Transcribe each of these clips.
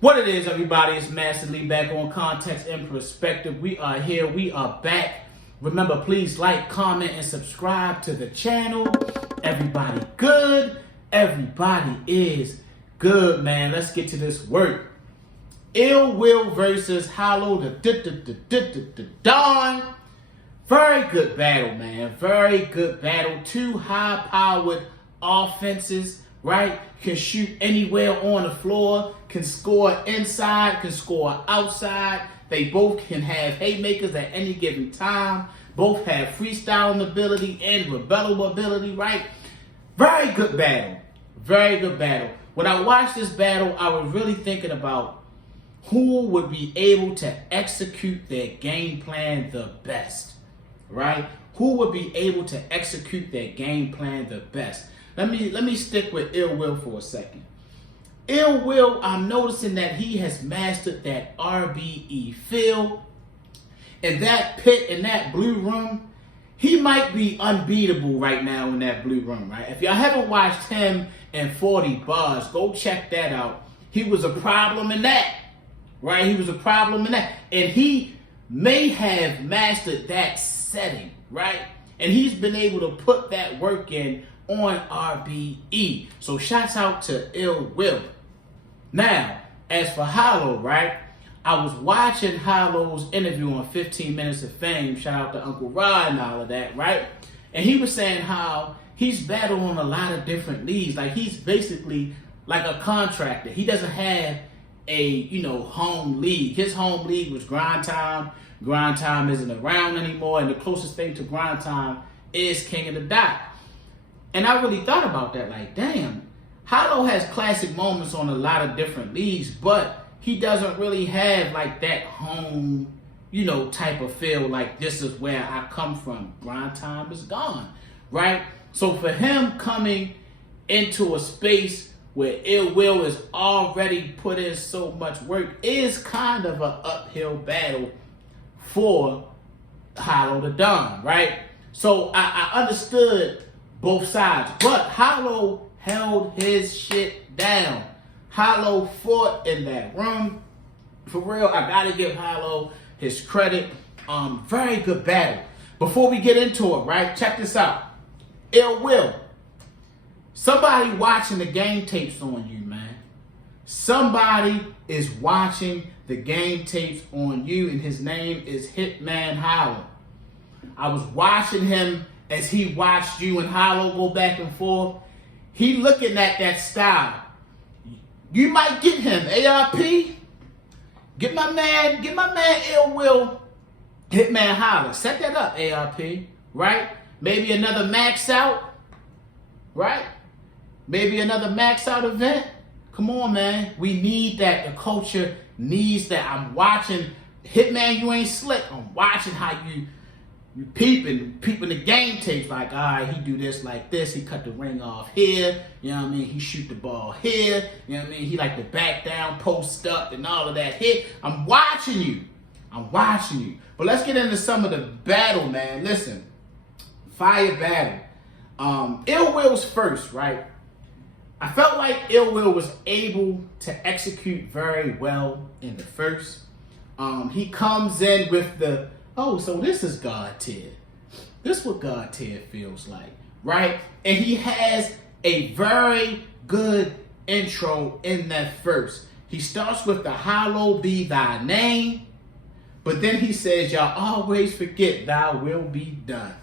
What it is, everybody, it's Master Lee back on Context and Perspective. We are here, we are back. Remember, please like, comment, and subscribe to the channel. Everybody good? Everybody is good, man. Let's get to this work. Ill Will versus Hollow the Don. Very good battle, man. Very good battle. Two high-powered offenses, right? Can shoot anywhere on the floor, can score inside, can score outside. They both can have haymakers at any given time. Both have freestyling ability and rebuttal ability, right? Very good battle. Very good battle. When I watched this battle, I was really thinking about who would be able to execute their game plan the best, right? Who would be able to execute their game plan the best? Let me stick with Ill Will for a second. Ill Will, I'm noticing that he has mastered that RBE feel. In that pit, in that blue room, he might be unbeatable right now in that blue room, right? If y'all haven't watched him in 40 Bars, go check that out. He was a problem in that, right? He was a problem in that. And he may have mastered that setting, right? And he's been able to put that work in on RBE. So shouts out to Ill Will. Now, as for Hollow, right? I was watching Hollow's interview on 15 Minutes of Fame. Shout out to Uncle Rod and all of that, right? And he was saying how he's battled on a lot of different leagues. Like he's basically like a contractor. He doesn't have a, home league. His home league was Grind Time. Grind Time isn't around anymore. And the closest thing to Grind Time is King of the Dot. And I really thought about that, like, damn, Hollow has classic moments on a lot of different leagues, but he doesn't really have like that home, type of feel like this is where I come from. Grind Time is gone, right? So for him coming into a space where Ill Will is already put in so much work is kind of an uphill battle for Hollow the Don, right? So I understood both sides, but Hollow held his shit down. Hollow fought in that room. For real, I gotta give Hollow his credit. Very good battle. Before we get into it, right? Check this out. Ill Will. Somebody watching the game tapes on you, man. Somebody is watching the game tapes on you, and his name is Hitman Hollow. I was watching him as he watched you and Hollow go back and forth. He looking at that style. You might get him, ARP. Get my man Ill Will, Hitman Hollow. Set that up, ARP, right? Maybe another max out, right? Maybe another max out event. Come on, man. We need that. The culture needs that. I'm watching Hitman, you ain't slick. I'm watching how you peeping the game tapes, like, all right, he do this like this, he cut the ring off here, you know what I mean, he shoot the ball here, you know what I mean, he like to back down, post up, and all of that hit. I'm watching you. But let's get into some of the battle, man. Listen, fire battle. Ill Will's first, right? I felt like Ill Will was able to execute very well in the first. He comes in with the, oh, so this is God tier. This is what God tier feels like, right? And he has a very good intro in that first. He starts with the Hollow be thy name, but then he says, y'all always forget thy will be done.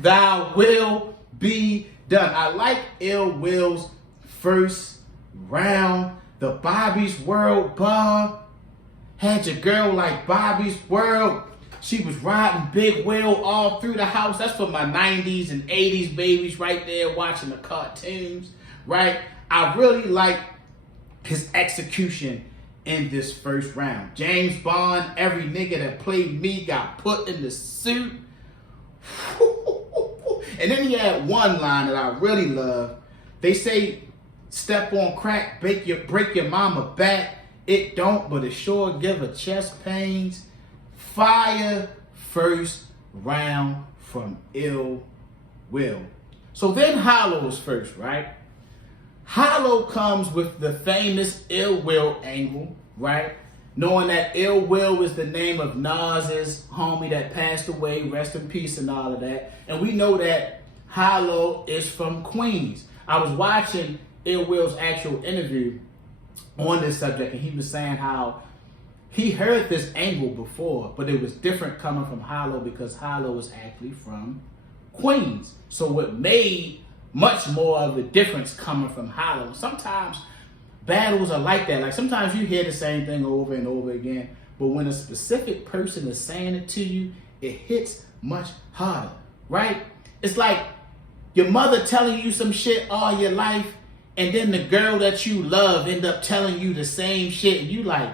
Thy will be done. I like Ill Will's first round. The Bobby's World bar. Had your girl like Bobby's World. She was riding Big Will all through the house. That's for my 90s and 80s babies right there watching the cartoons, right? I really like his execution in this first round. James Bond, every nigga that played me got put in the suit. And then he had one line that I really love. They say, step on crack, break your mama back. It don't, but it sure give her chest pains. Fire first round from Ill Will. So then Hollow's first, right? Hollow comes with the famous Ill Will angle, right? Knowing that Ill Will is the name of Nas's homie that passed away, rest in peace and all of that. And we know that Hollow is from Queens. I was watching Ill Will's actual interview on this subject, and he was saying how he heard this angle before, but it was different coming from Hollow because Hollow was actually from Queens. So it made much more of a difference coming from Hollow. Sometimes battles are like that. Like sometimes you hear the same thing over and over again, but when a specific person is saying it to you, it hits much harder, right? It's like your mother telling you some shit all your life, and then the girl that you love end up telling you the same shit, and you like,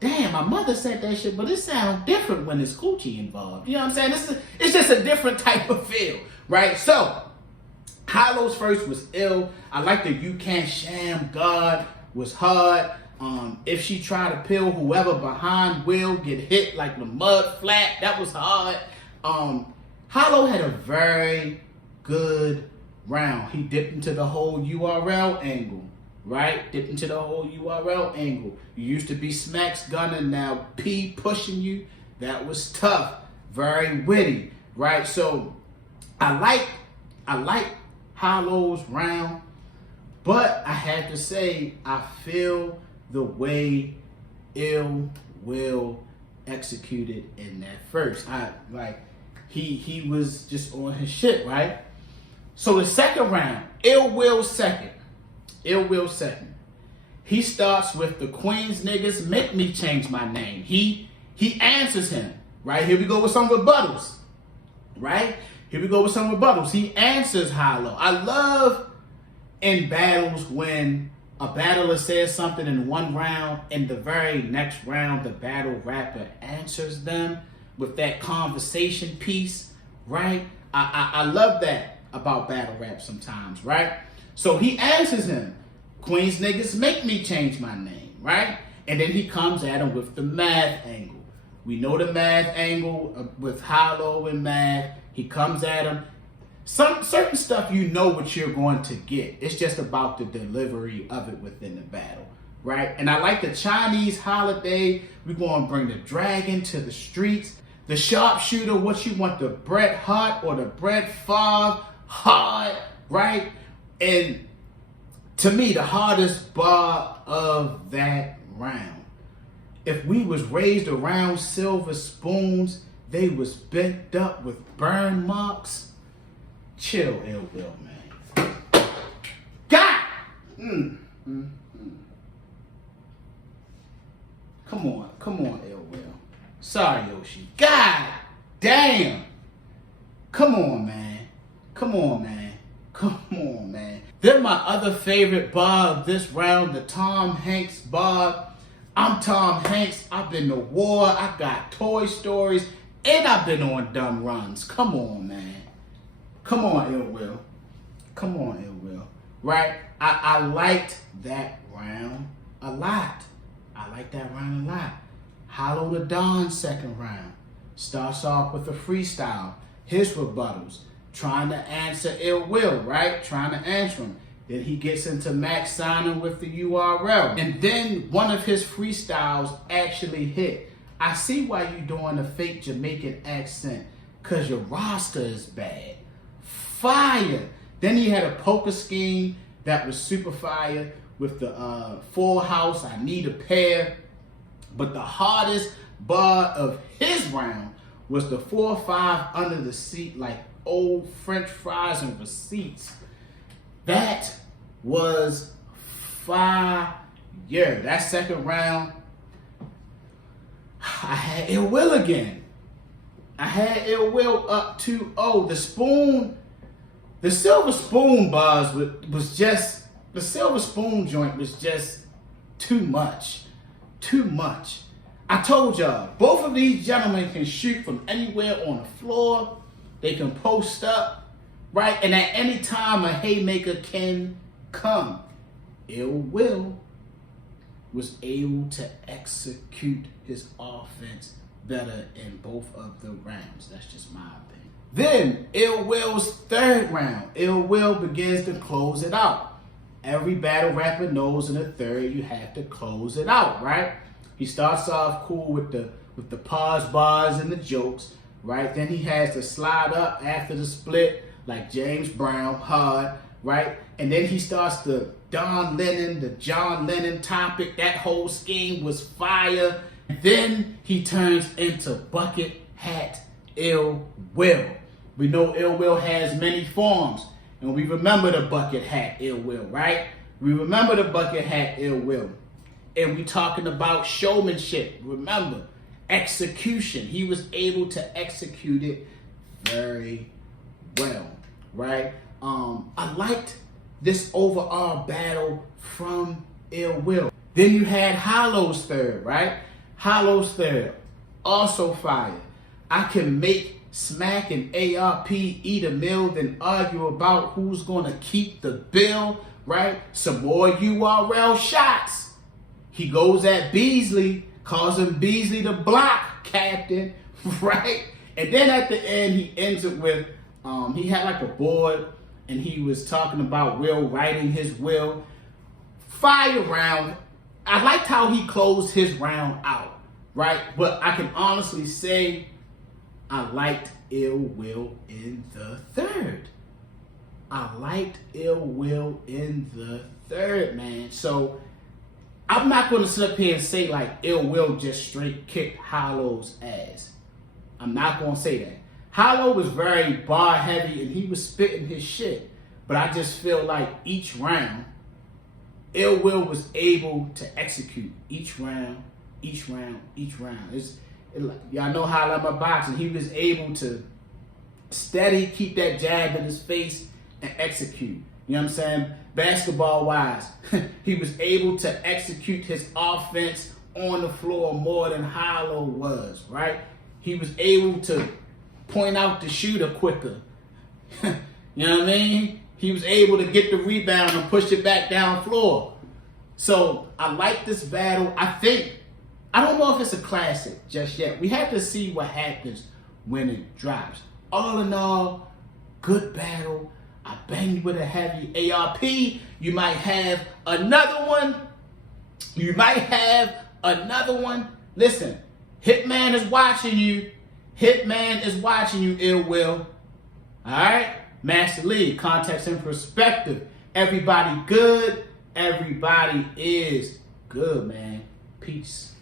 damn, my mother said that shit, but it sounds different when it's coochie involved. You know what I'm saying? It's just a different type of feel, right? So, Hollow's first was ill. I like the You Can't Sham God was hard. If she tried to peel whoever behind Will get hit like the mud flat, that was hard. Hollow had a very good round. He dipped into the whole URL angle, right? Dipped into the whole URL angle. You used to be Smack's gunner, now P pushing you. That was tough. Very witty, right? So I like Hollow's round, but I had to say I feel the way Ill Will executed in that first. He was just on his shit, right? So the second round, Ill Will second. He starts with the Queens niggas make me change my name. He answers him, right? Here we go with some rebuttals, right? He answers Hollow. I love in battles when a battler says something in one round, and the very next round, the battle rapper answers them with that conversation piece, right? I love that about battle rap sometimes, right? So he answers him, Queens niggas make me change my name, right? And then he comes at him with the math angle. We know the math angle with Hollow and math. He comes at him. Some certain stuff you know what you're going to get. It's just about the delivery of it within the battle, right? And I like the Chinese holiday. We're going to bring the dragon to the streets. The sharpshooter, what you want, the Bret Hart or the Bret Favre hard, right? And to me, the hardest bar of that round. If we was raised around silver spoons, they was bent up with burn marks. Chill, Ill Will, man. God! Come on, Ill Will. Sorry, Yoshi. God damn! Come on, man. Then my other favorite bar of this round, the Tom Hanks bar. I'm Tom Hanks. I've been to war. I got Toy Stories. And I've been on dumb runs. Come on, man. Come on, Ill Will. Right? I liked that round a lot. Hollow the Don second round. Starts off with a freestyle. His rebuttals. Trying to answer Ill Will, right? Trying to answer him. Then he gets into Max signing with the URL. And then one of his freestyles actually hit. I see why you doing a fake Jamaican accent, cause your roster is bad. Fire. Then he had a poker scheme that was super fire with the Full House, I Need a Pair. But the hardest bar of his round was the 4-5 under the seat like old French fries and receipts. That was fire. That second round, I had Ill Will again. Up 2-0. The Silver Spoon bars was just, the Silver Spoon joint was just too much. I told y'all, both of these gentlemen can shoot from anywhere on the floor. They can post up, right? And at any time, a haymaker can come. Ill Will was able to execute his offense better in both of the rounds. That's just my opinion. Then, Ill Will's third round. Ill Will begins to close it out. every battle rapper knows in the third you have to close it out, right? He starts off cool with the pause bars and the jokes, right? Then he has to slide up after the split like James Brown, hard, right? And then he starts the John Lennon topic. That whole scheme was fire. And then he turns into Bucket Hat Ill Will. We know Ill Will has many forms. And we remember the Bucket Hat Ill Will, right? We remember the Bucket Hat Ill Will. And we talking about showmanship. Remember, execution. He was able to execute it very well, right? I liked this overall battle from Ill Will. Then you had Hollow's third, right? Hollow's third, also fire. I can make Smack and ARP eat a meal, then argue about who's gonna keep the bill, right? Some more URL shots. He goes at Beasley, calls him Beasley the block captain, right? And then at the end, he ends it with, he had like a board and he was talking about Will writing his will. Fire round. I liked how he closed his round out, right? But I can honestly say I liked Ill Will in the third. I liked Ill Will in the third, man. So I'm not going to sit up here and say like Ill Will just straight kicked Hollow's ass. I'm not going to say that. Hollow was very bar heavy and he was spitting his shit. But I just feel like each round, Ill Will was able to execute each round. Y'all know how I love my boxing. He was able to steady keep that jab in his face and execute. You know what I'm saying? Basketball wise, he was able to execute his offense on the floor more than Hollow was, right? He was able to point out the shooter quicker. You know what I mean? He was able to get the rebound and push it back down floor. So I like this battle. I don't know if it's a classic just yet. We have to see what happens when it drops. All in all, good battle. I banged with a heavy ARP. You might have another one. Listen, Hitman is watching you. Ill Will. All right? Master Lee, context and perspective. Everybody good. Everybody is good, man. Peace.